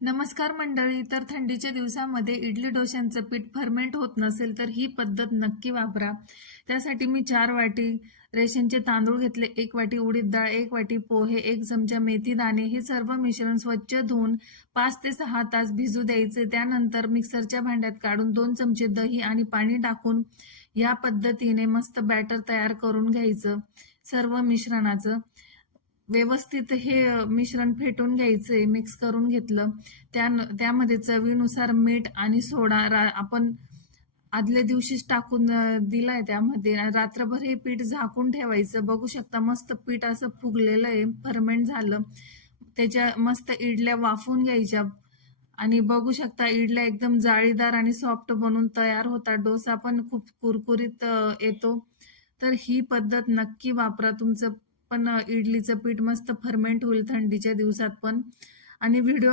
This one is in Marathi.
नमस्कार मंडळी. तर थंडीच्या दिवसामध्ये इडली डोश्यांचं पीठ फर्मेंट होत नसेल तर ही पद्धत नक्की वापरा. त्यासाठी मी 4 वाटी रेशनचे तांदूळ घेतले, 1 वाटी उडीद डाळ, 1 वाटी पोहे, 1 चमचा मेथी दाणे. हे सर्व मिश्रण स्वच्छ धुवून 5 ते 6 तास भिजू द्यायचे. त्यानंतर मिक्सरच्या भांड्यात काढून 2 चमचे दही आणि पाणी टाकून या पद्धतीने मस्त बॅटर तयार करून घ्यायचं. सर्व मिश्रणाचं व्यवस्थित हे मिश्रण फेटून घ्यायचंय. मिक्स करून घेतलं. त्यामध्ये चवीनुसार मीठ आणि सोडा आपण आदल्या दिवशीच टाकून दिलाय त्यामध्ये. रात्रभर हे पीठ झाकून ठेवायचं. बघू शकता मस्त पीठ असं फुगलेलं आहे, फर्मेंट झालं. त्याच्या मस्त इडल्या वाफवून घ्यायच्या आणि बघू शकता इडल्या एकदम जाळीदार आणि सॉफ्ट बनून तयार होतात. डोसा पण खूप कुरकुरीत येतो. तर ही पद्धत नक्की वापरा. तुमचं पण इडलीचं पीठ मस्त फर्मेंट होईल थंडीच्या दिवसात पण. आणि व्हिडिओ